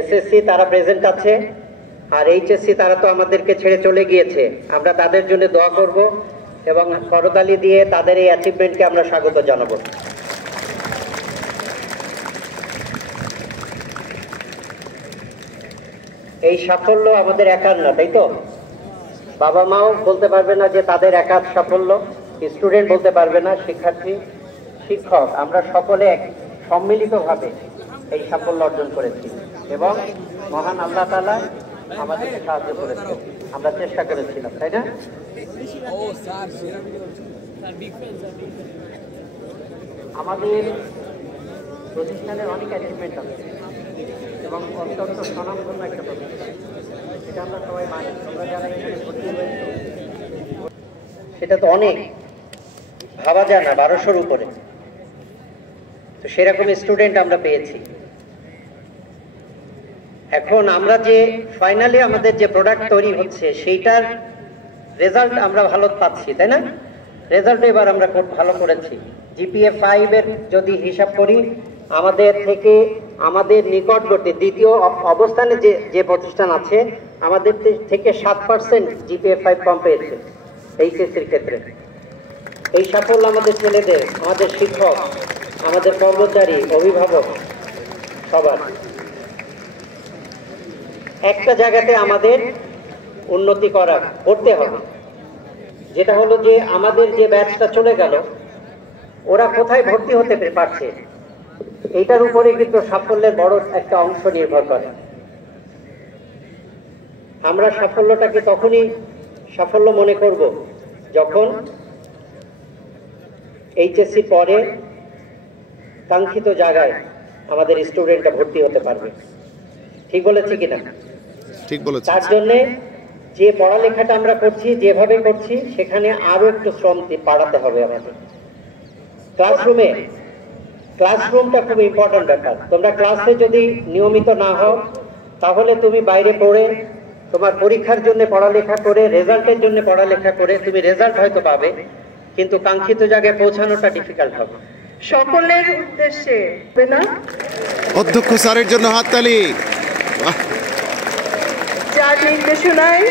SSC তারা present আছে, আর HSC তারা তো আমাদেরকে ছেড়ে চলে গিয়েছে। আমরা তাদের জন্য দোয়া করব এবং করতালি দিয়ে তাদের এই অ্যাচিভমেন্টকে আমরা স্বাগত জানাবো। এই সাফল্য আমাদের একার না, তাই তো? বাবা মাও বলতে পারবে না যে তাদের একার সাফল্য, স্টুডেন্ট বলতে পারবে না, শিক্ষার্থী, শিক্ষক, আমরা সকলে সম্মিলিতভাবে এই সাফল্য অর্জন করেছি এবং মহান আল্লাহ তাআলা আমাদেরকে সাহায্য করেছে। আমরা চেষ্টা করেছিলাম, তাই না? আমাদের প্রতিষ্ঠানের অনেক অ্যাচিভমেন্ট আছে এবং অত্যন্ত স্বনামধন্য একটা প্রতিষ্ঠান, সেটা আমরা সবাই মানি। তোমরা যারা এখানে ভর্তি হয়েছো সেটা তো অনেক, ভাবা যায় না, 1200-র উপরে। তো সেরকম স্টুডেন্ট আমরা পেয়েছি। এখন আমরা যে ফাইনালি আমাদের যে প্রোডাক্ট তৈরি হচ্ছে সেইটার রেজাল্ট আমরা ভালো পাচ্ছি, তাই না? রেজাল্ট এবার আমরা খুব ভালো করেছি। জিপিএ 5 এর যদি হিসাব করি, আমাদের থেকে আমাদের নিকটবর্তী দ্বিতীয় অবস্থানে যে প্রতিষ্ঠান আছে আমাদের থেকে 7% জিপিএ 5 কম পেয়েছে এইচএসসির ক্ষেত্রে। এই সাফল্য আমাদের ছেলেদের, আমাদের শিক্ষক, আমাদের কর্মচারী, অভিভাবক সবার। একটা জায়গাতে আমাদের উন্নতি করতে হবে, যেটা হলো যে আমাদের যে ব্যাচটা চলে গেল ওরা কোথায় ভর্তি হতে পারছে, এইটার উপরে কিন্তু সাফল্যের বড় একটা অংশ নির্ভর করে। আমরা সাফল্যটাকে তখনই সাফল্য মনে করব যখন এইচএসসি পরে কাঙ্ক্ষিত জায়গায় আমাদের স্টুডেন্টরা ভর্তি হতে পারবে। ঠিক বলেছি কিনা? ঠিক বলেছি। তার জন্য যে পড়ালেখাটা আমরা করছি, যেভাবে করছি, সেখানে আরো একটু শ্রম বাড়াতে হবে আমাদের। ক্লাসরুমটা খুব ইম্পর্টেন্ট ব্যাপার। তোমরা ক্লাসে যদি নিয়মিত না হও তাহলে তুমি বাইরে পড়ে তোমার পরীক্ষার জন্য পড়ালেখা করে, রেজাল্টের জন্য পড়ালেখা করে তুমি রেজাল্ট হয়তো পাবে, কিন্তু কাঙ্ক্ষিত জায়গায় পৌঁছানোটা ডিফিকাল্ট হবে। সকলের উদ্দেশ্যে অধ্যক্ষ স্যারের জন্য হাততালি। যার নির্দেশনায়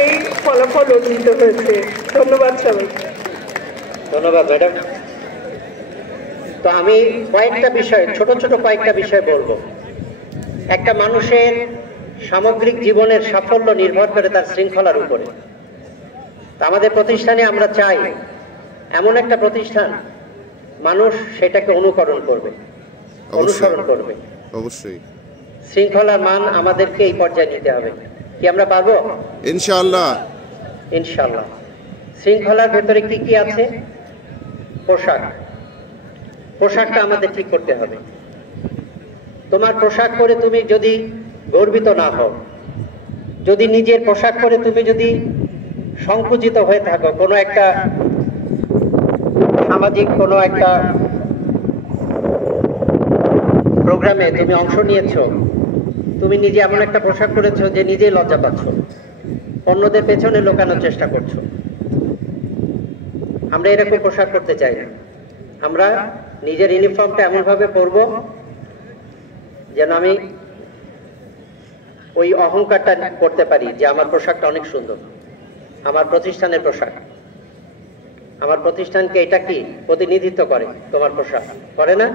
এই ফলাফল অর্জিত হয়েছে। ধন্যবাদ সবাইকে। ধন্যবাদ ম্যাডাম। তো আমি কয়েকটা বিষয়, ছোট ছোট কয়েকটা বিষয় বলবো। একটা মানুষের সামগ্রিক জীবনের সাফল্য নির্ভর করে তার শৃঙ্খলার উপরে। আমাদের প্রতিষ্ঠানে আমরা চাই এমন একটা প্রতিষ্ঠান মানুষ সেটাকে অনুসরণ করবে। অবশ্যই শৃঙ্খলার মান আমাদেরকে এই পর্যায়ে নিতে হবে। কি আমরা পারবো? ইনশাআল্লাহ। শৃঙ্খলার ভেতরে কি কি আছে? পোশাকটা আমাদের ঠিক করতে হবে। তোমার পোশাক পরে তুমি যদি গর্বিত না হও, যদি নিজের পোশাক পরে তুমি যদি সংকুচিত হয়ে থাকো, কোনো একটা সামাজিক কোনো একটা প্রোগ্রামে তুমি অংশ নিয়েছো, তুমি নিজে এমন একটা পোশাক পরেছো যে নিজেই লজ্জা পাচ্ছ, অন্যদের পেছনে লুকানোর চেষ্টা করছো। আমরা এরকম পোশাক করতে চাই না। আমরা নিজের ইউনিফর্মটা এমন ভাবে পরবো যেন আমি ওই অহংকারটা করতে পারি যে আমার পোশাকটা অনেক সুন্দর, আমার প্রতিষ্ঠানের পোশাক, আমার প্রতিষ্ঠানকে এটা কি প্রতিনিধিত্ব করে, তোমার পোশাক করে না?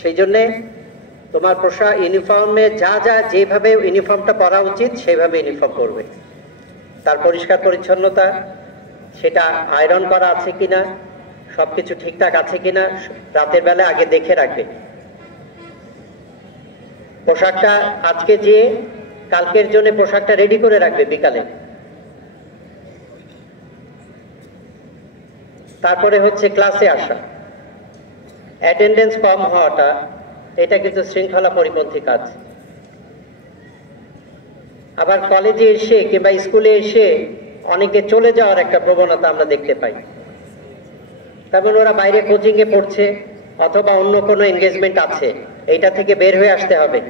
সেই জন্যে তোমার পোশাক ইউনিফর্মে যা যেভাবে ইউনিফর্মটা পরা উচিত সেইভাবে ইউনিফর্ম পরবে। তার পরিষ্কার পরিচ্ছন্নতা, সেটা আয়রন করা আছে কিনা, সবকিছু ঠিকঠাক আছে কিনা রাতের বেলা আগে দেখে রাখবে। পোশাকটা আজকে যে কালকের জন্য পোশাকটা রেডি করে রাখবে বিকালে। তারপরে হচ্ছে ক্লাসে আসা, অ্যাটেন্ডেন্স কম হওয়াটা, এটা কিন্তু শৃঙ্খলা পরিপন্থী কাজ। আবার কলেজে এসে কিংবা স্কুলে এসে অনেকে চলে যাওয়ার একটা প্রবণতা আমরা দেখতে পাই। তেমন ওরা বাইরে কোচিং এ পড়ছে অথবা অন্য কোনো এনগেজমেন্ট আছে, এইটা থেকে বের হয়ে আসতে হবে।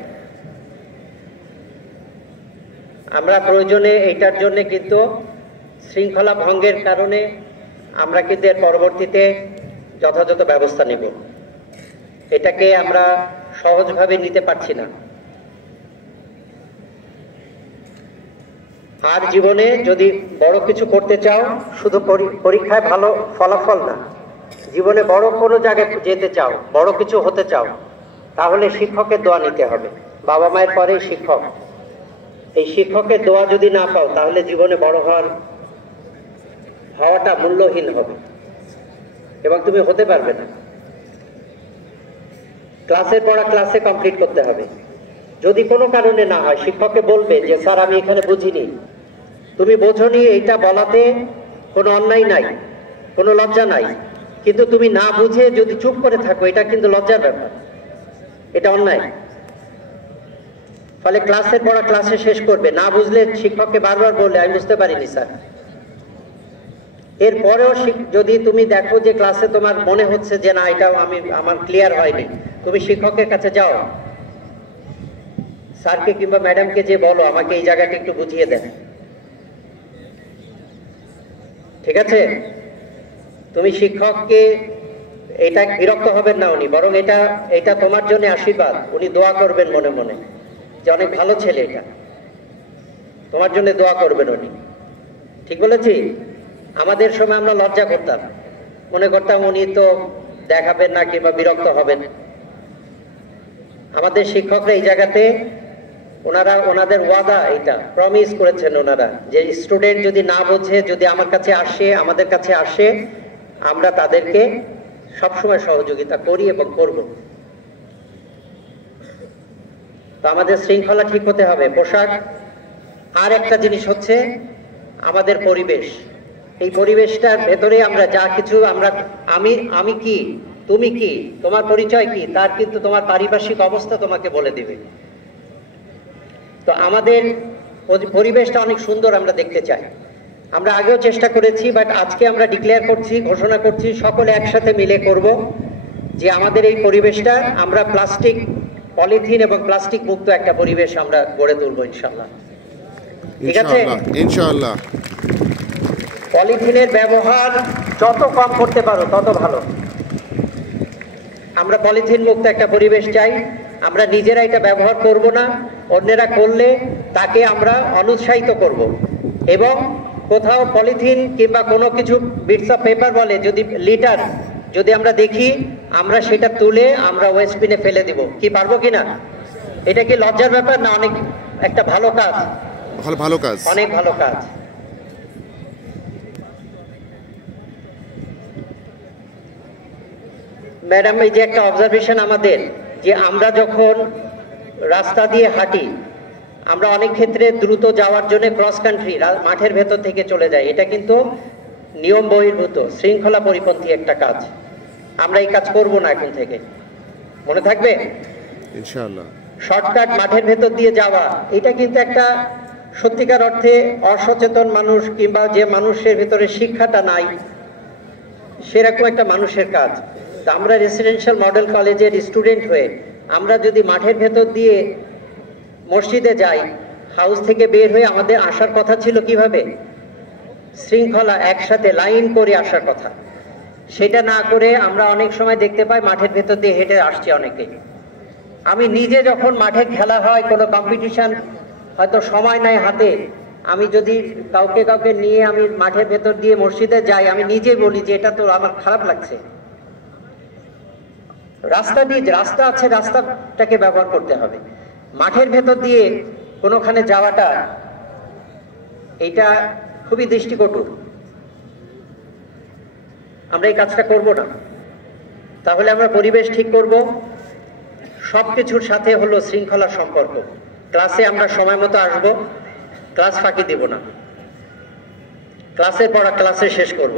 আমরা প্রয়োজনে এইটার জন্য কিন্তু শৃঙ্খলা ভঙ্গের কারণে আমরা কিন্তু এর পরবর্তীতে যথাযথ ব্যবস্থা নেব। এটাকে আমরা সহজভাবে নিতে পারছি না। আর জীবনে যদি বড় কিছু করতে চাও, শুধু পরীক্ষায় ভালো ফলাফল না, জীবনে বড় কোনো জায়গায় যেতে চাও, বড় কিছু হতে চাও, তাহলে শিক্ষকের দোয়া নিতে হবে। বাবা মায়ের পরে শিক্ষক। এই শিক্ষকের দোয়া যদি না পাও, তাহলে জীবনে বড় হওয়াটা মূল্যহীন হবে এবং তুমি হতে পারবে না। ক্লাসের পড়া ক্লাসে কমপ্লিট করতে হবে। যদি কোনো কারণে না হয়, শিক্ষককে বলবে যে স্যার আমি এখানে বুঝিনি। তুমি বোঝনি, এইটা বলাতে কোনো অন্যায় নাই, কোনো লজ্জা নাই, কিন্তু তুমি না বুঝে যদি চুপ করে থাকো, এটা কিন্তু লজ্জার ব্যাপার, এটা অন্যায়। ফলে ক্লাসের পড়া ক্লাসে শেষ করবে। না বুঝলে শিক্ষককে বারবার বললে আমি বুঝতে পারিনি স্যার। এরপরেও যদি তুমি দেখো যে ক্লাসে তোমার মনে হচ্ছে যে না, এটা আমার ক্লিয়ার হয়নি, তুমি শিক্ষকের কাছে যাও, স্যারকে কিংবা ম্যাডামকে যে বলো আমাকে এই জায়গাটা একটু বুঝিয়ে দেন। ঠিক আছে? তুমি শিক্ষককে এটা বিরক্ত হবেন না উনি, বরং এটা তোমার জন্য আশীর্বাদ। উনি দোয়া করবেন মনে মনে যে অনেক ভালো ছেলে, এটা তোমার জন্য দোয়া করবেন উনি। ঠিক বলেছি? আমাদের সময় আমরা লজ্জা করতাম, মনে করতাম উনি তো দেখাবেন না কিংবা বিরক্ত হবেন। আমাদের শিক্ষকরা এই জায়গাতে ওনাদের ওয়াদা, এটা প্রমিস করেছেন ওনারা, যে স্টুডেন্ট যদি না বোঝে, যদি আমাদের কাছে আসে, আমরা তাদেরকে সবসময় সহযোগিতা করি এবং করব। তো আমাদের শৃঙ্খলা ঠিক হতে হবে। পোশাক, আর একটা জিনিস হচ্ছে আমাদের পরিবেশ। এই পরিবেশটার ভেতরে আমরা যা কিছু আমি কি, তুমি কি, তোমার পরিচয় কি, তার কিন্তু তোমার পারিপার্শ্বিক অবস্থা তোমাকে বলে দিবে। তো আমাদের পরিবেশটা অনেক সুন্দর আমরা দেখতে চাই। আমরা আগেও চেষ্টা করেছি, বাট আজকে আমরা ডিক্লেয়ার করছি, ঘোষণা করছি, সকলে একসাথে মিলে করব যে আমাদের এই পরিবেশটা আমরা পলিথিন এবং প্লাস্টিক মুক্ত একটা পরিবেশ আমরা গড়ে তুলবো ইনশাআল্লাহ। ঠিক আছে? ইনশাআল্লাহ। পলিথিনের ব্যবহার যত কম করতে পারো তত ভালো। আমরা পলিথিন মুক্ত একটা পরিবেশ চাই। আমরা নিজেরা এটা ব্যবহার করব না, অন্যেরা করলে তাকে আমরা অনুৎসাহিত করব। এবং কোথাও পলিথিন কিংবা কোনো কিছু বিটস অফ পেপার বলে, লিটার যদি আমরা দেখি, আমরা সেটা তুলে আমরা ওয়েস্ট বিনে ফেলে দিব। কি পারবো কিনা? এটা কি লজ্জার ব্যাপার না? অনেক একটা ভালো কাজ, ভালো কাজ, অনেক ভালো কাজ। ম্যাডাম, এই যে একটা অবজারভেশন আমাদের, যে আমরা যখন রাস্তা দিয়ে হাঁটি, আমরা অনেক ক্ষেত্রে দ্রুত যাওয়ার জন্য ক্রস কান্ট্রি মাঠের ভেতর থেকে চলে যাই। এটা কিন্তু নিয়ম বহির্ভূত, শৃঙ্খলা পরিপন্থী একটা কাজ। আমরা এই কাজ করব না এখন থেকে, মনে থাকবে ইনশাআল্লাহ। শর্টকাট মাঠের ভেতর দিয়ে যাওয়া, এটা কিন্তু একটা সত্যিকার অর্থে অসচেতন মানুষ কিংবা যে মানুষের ভেতরে শিক্ষাটা নাই, সেরকম একটা মানুষের কাজ। তা আমরা রেসিডেন্সিয়াল মডেল কলেজের স্টুডেন্ট হয়ে আমরা যদি মাঠের ভেতর দিয়ে মসজিদে যাই, হাউস থেকে বের হয়ে আমাদের আসার কথা ছিল কিভাবে? শৃঙ্খলা, একসাথে লাইন করে আসার কথা। সেটা না করে আমরা অনেক সময় দেখতে পাই মাঠের ভেতর দিয়ে হেঁটে আসছি অনেকেই। আমি নিজে যখন মাঠে খেলা হয়, কোনো কম্পিটিশন, হয়তো সময় নাই হাতে, আমি যদি কাউকে নিয়ে আমি মাঠের ভেতর দিয়ে মসজিদে যাই, আমি নিজে বলি যে এটা তো আমার খারাপ লাগছে। রাস্তা আছে, রাস্তাটাকে ব্যবহার করতে হবে। মাঠের ভেতর দিয়ে কোনোখানে যাওয়াটা, এটা খুবই দৃষ্টিকটু। আমরা এই কাজটা করব না। তাহলে আমরা পরিবেশ ঠিক করব। সবকিছুর সাথে হলো শৃঙ্খলা সম্পর্ক। ক্লাসে আমরা সময় মতো আসবো, ক্লাস ফাঁকি দিব না, ক্লাসের পড়া ক্লাসে শেষ করব,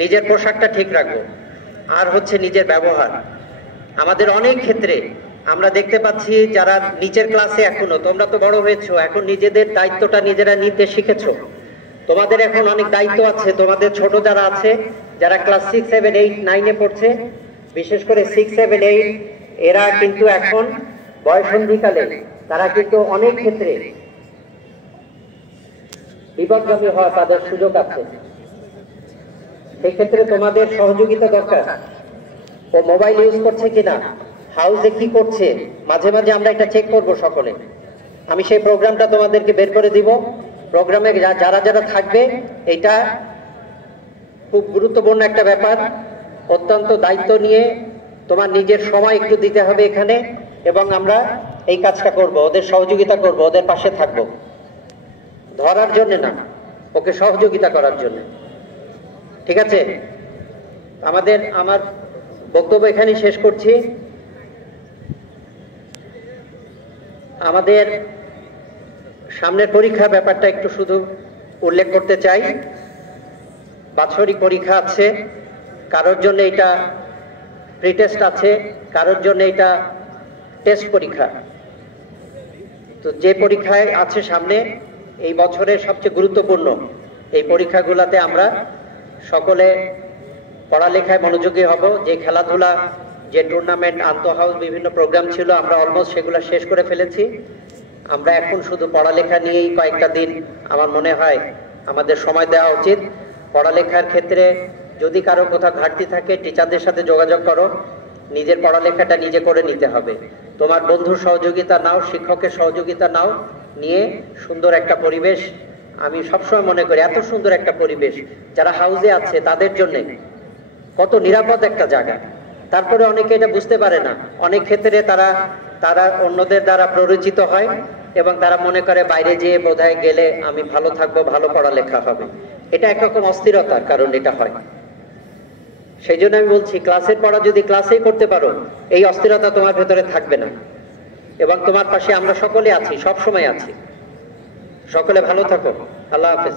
নিজের পোশাকটা ঠিক রাখবো। আর হচ্ছে নিজের ব্যবহার। আমাদের অনেক ক্ষেত্রে আমরা দেখতে পাচ্ছি যারা নিচের ক্লাসে, এখনো তোমরা তো বড় হয়েছো, এখন নিজেদের দায়িত্বটা নিজেরা নিতে শিখেছো, তোমাদের এখন অনেক দায়িত্ব আছে। তোমাদের ছোট যারা আছে, যারা ক্লাস 6, 7, 8, 9-এ পড়ছে, বিশেষ করে 6, 7, 8, এরা কিন্তু এখন বয়সন্ধিকালে তারা কিন্তু অনেক ক্ষেত্রে বিপদগামী হওয়া তাদের সুযোগ আছে। সেই ক্ষেত্রে তোমাদের সহযোগিতা দরকার। ও মোবাইল ইউজ করছে কিনা, হাউসে কি করছে মাঝে মাঝে আমরা এটা চেক করব সকলে। আমি সেই প্রোগ্রামটা তোমাদেরকে বের করে দিব। প্রোগ্রামে যারা যারা থাকবে, এটা খুব গুরুত্বপূর্ণ একটা ব্যাপার, অত্যন্ত দায়িত্ব নিয়ে তোমার নিজের সময় একটু দিতে হবে এখানে, এবং আমরা এই কাজটা করব, ওদের সহযোগিতা করব, ওদের পাশে থাকব, ধরার জন্য না, ওকে সহযোগিতা করার জন্য। ঠিক আছে? আমার বক্তব্য এখানেই শেষ করছি। আমাদের সামনের পরীক্ষা ব্যাপারটা একটু শুধু উল্লেখ করতে চাই। বাৎসরিক পরীক্ষা আছে, কারোর জন্য এটা প্রি টেস্ট আছে, কারোর জন্য এটা টেস্ট পরীক্ষা। তো যে পরীক্ষায় আছে সামনে, এই বছরের সবচেয়ে গুরুত্বপূর্ণ এই পরীক্ষাগুলোতে আমরা সকলে পড়ালেখায় মনোযোগী হব। যে খেলাধুলা, যে টুর্নামেন্ট, আন্তঃহাউস বিভিন্ন প্রোগ্রাম ছিল, আমরা অলমোস্ট সেগুলো শেষ করে ফেলেছি। আমরা এখন শুধু পড়ালেখা নিয়েই কয়েকটা দিন আমার মনে হয় আমাদের সময় দেওয়া উচিত। পড়ালেখার ক্ষেত্রে যদি কারো কোথাও ঘাটতি থাকে, টিচারদের সাথে যোগাযোগ করো, নিজের পড়ালেখাটা নিজে করে নিতে হবে। তোমার বন্ধুর সহযোগিতা নাও, শিক্ষকের সহযোগিতা নাও, নিয়ে সুন্দর একটা পরিবেশ, আমি সবসময় মনে করি এত সুন্দর একটা পরিবেশ যারা হাউসে আছে তাদের জন্য কত নিরাপদ একটা জায়গা। তারপরে অনেকে এটা বুঝতে পারে না, অনেক ক্ষেত্রে তারা অন্যদের দ্বারা প্ররোচিত হয় এবং তারা মনে করে বাইরে যেয়ে বোধহয় গেলে আমি ভালো থাকবো, ভালো পড়ালেখা হবে। এটা একরকম অস্থিরতার কারণ এটা হয়। সেই জন্য আমি বলছি, ক্লাসের পড়া যদি ক্লাসেই করতে পারো, এই অস্থিরতা তোমার ভেতরে থাকবে না। এবং তোমার পাশে আমরা সকলে আছি, সব সময় আছি। সকলে ভালো থাকো। আল্লাহ হাফেজ।